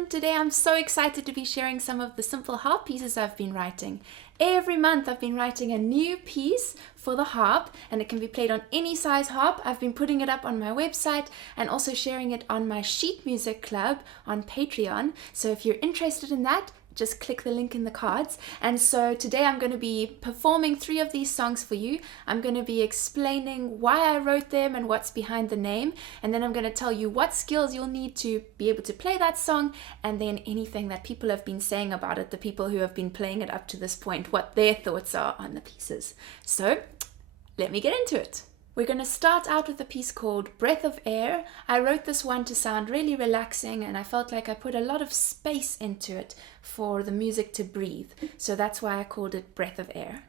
everyone. Today I'm so excited to be sharing some of the simple harp pieces I've been writing. Every month I've been writing a new piece for the harp, and it can be played on any size harp. I've been putting it up on my website and also sharing it on my sheet music club on Patreon. So if you're interested in that, just click the link in the cards. And so today I'm going to be performing 3 of these songs for you. I'm going to be explaining why I wrote them and what's behind the name, and then I'm going to tell you what skills you'll need to be able to play that song, and then anything that people have been saying about it, the people who have been playing it up to this point, what their thoughts are on the pieces. So let me get into it. We're going to start out with a piece called Breath of Air. I wrote this one to sound really relaxing, and I felt like I put a lot of space into it for the music to breathe. So that's why I called it Breath of Air.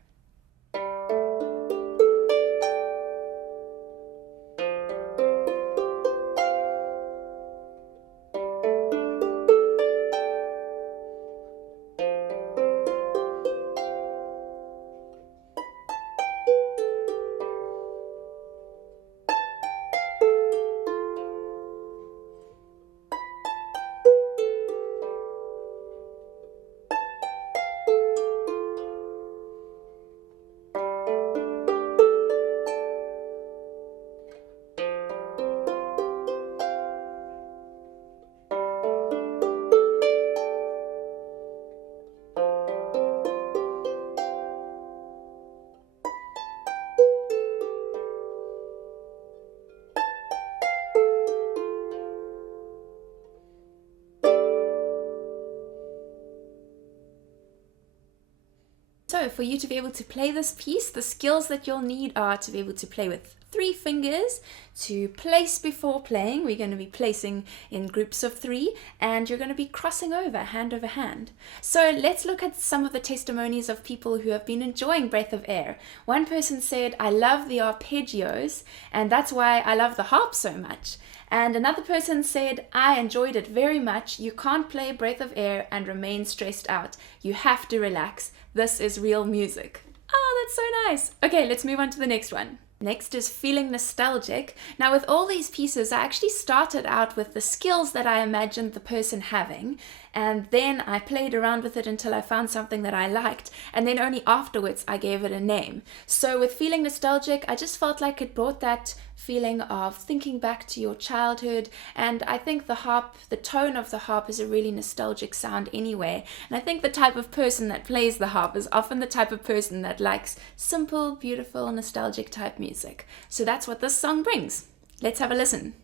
So for you to be able to play this piece, the skills that you'll need are to be able to play with 3 fingers, to place before playing. We're going to be placing in groups of 3, and you're going to be crossing over hand over hand. So let's look at some of the testimonies of people who have been enjoying Breath of Air. One person said, "I love the arpeggios, and that's why I love the harp so much." And another person said, "I enjoyed it very much. You can't play Breath of Air and remain stressed out. You have to relax. This is real music." Oh, that's so nice. Okay, let's move on to the next one. Next is Feeling Nostalgic. Now with all these pieces, I actually started out with the skills that I imagined the person having, and then I played around with it until I found something that I liked, and then only afterwards I gave it a name. So with Feeling Nostalgic, I just felt like it brought that feeling of thinking back to your childhood, and I think the harp, the tone of the harp is a really nostalgic sound anyway, and I think the type of person that plays the harp is often the type of person that likes simple, beautiful, nostalgic type music. So that's what this song brings. Let's have a listen.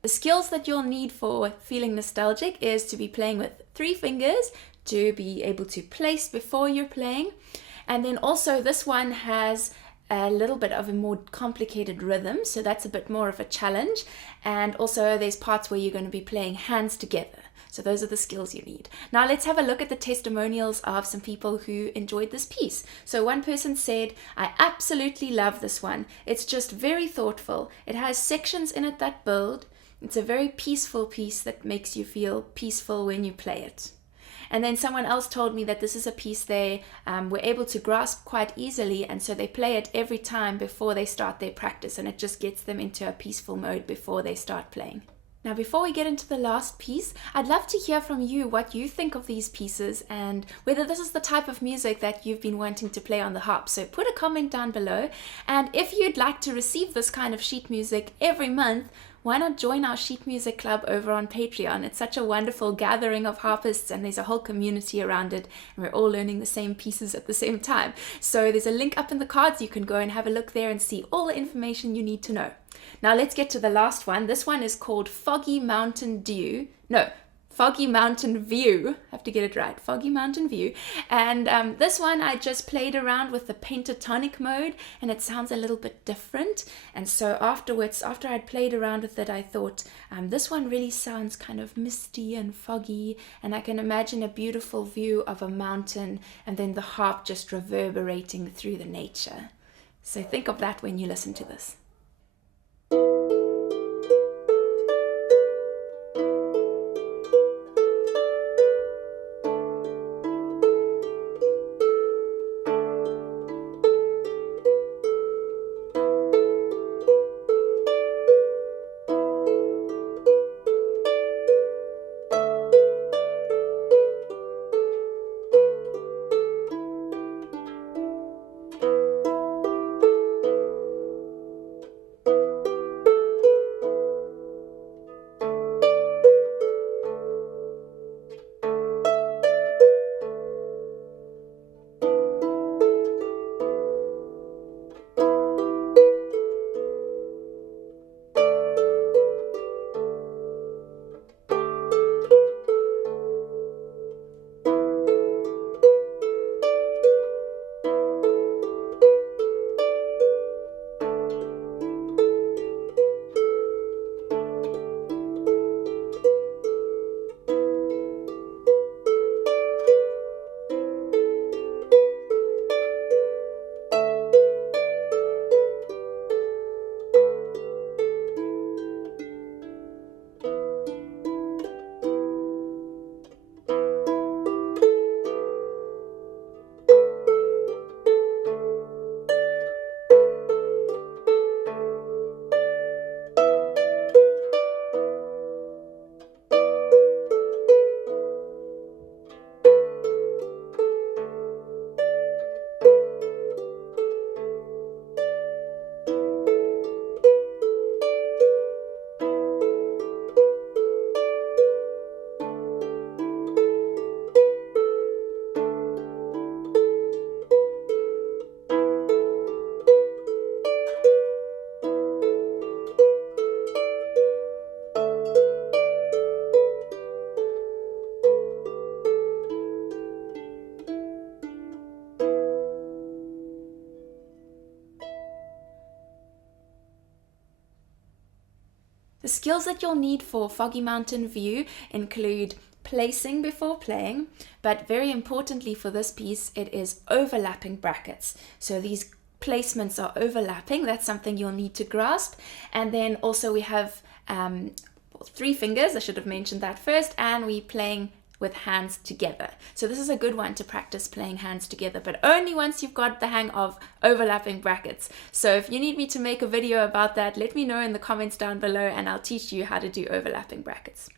The skills that you'll need for Feeling Nostalgic is to be playing with 3 fingers, to be able to place before you're playing, and then also this one has a little bit of a more complicated rhythm, so that's a bit more of a challenge, and also there's parts where you're going to be playing hands together. So those are the skills you need. Now let's have a look at the testimonials of some people who enjoyed this piece. So one person said, "I absolutely love this one. It's just very thoughtful. It has sections in it that build. It's a very peaceful piece that makes you feel peaceful when you play it." And then someone else told me that this is a piece they were able to grasp quite easily, and so they play it every time before they start their practice, and it just gets them into a peaceful mode before they start playing. Now, before we get into the last piece, I'd love to hear from you what you think of these pieces and whether this is the type of music that you've been wanting to play on the harp. So put a comment down below, and if you'd like to receive this kind of sheet music every month, why not join our sheet music club over on Patreon? It's such a wonderful gathering of harpists, and there's a whole community around it, and we're all learning the same pieces at the same time. So there's a link up in the cards. You can go and have a look there and see all the information you need to know. Now let's get to the last one. This one is called Foggy Mountain View. I have to get it right. Foggy Mountain View. And this one I just played around with the pentatonic mode, and it sounds a little bit different. And so afterwards, after I'd played around with it, I thought this one really sounds kind of misty and foggy, and I can imagine a beautiful view of a mountain and then the harp just reverberating through the nature. So think of that when you listen to this. The skills that you'll need for Foggy Mountain View include placing before playing, but very importantly for this piece, it is overlapping brackets. So these placements are overlapping. That's something you'll need to grasp. And then also we have 3 fingers. I should have mentioned that first. And we're playing with hands together. So this is a good one to practice playing hands together, but only once you've got the hang of overlapping brackets. So if you need me to make a video about that, let me know in the comments down below and I'll teach you how to do overlapping brackets.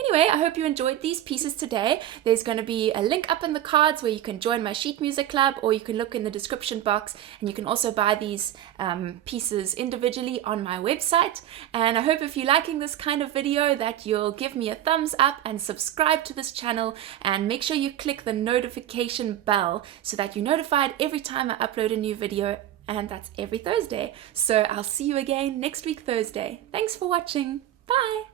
Anyway, I hope you enjoyed these pieces today. There's going to be a link up in the cards where you can join my sheet music club, or you can look in the description box, and you can also buy these pieces individually on my website. And I hope if you're liking this kind of video that you'll give me a thumbs up and subscribe to this channel, and make sure you click the notification bell so that you're notified every time I upload a new video, and that's every Thursday. So I'll see you again next week Thursday. Thanks for watching. Bye!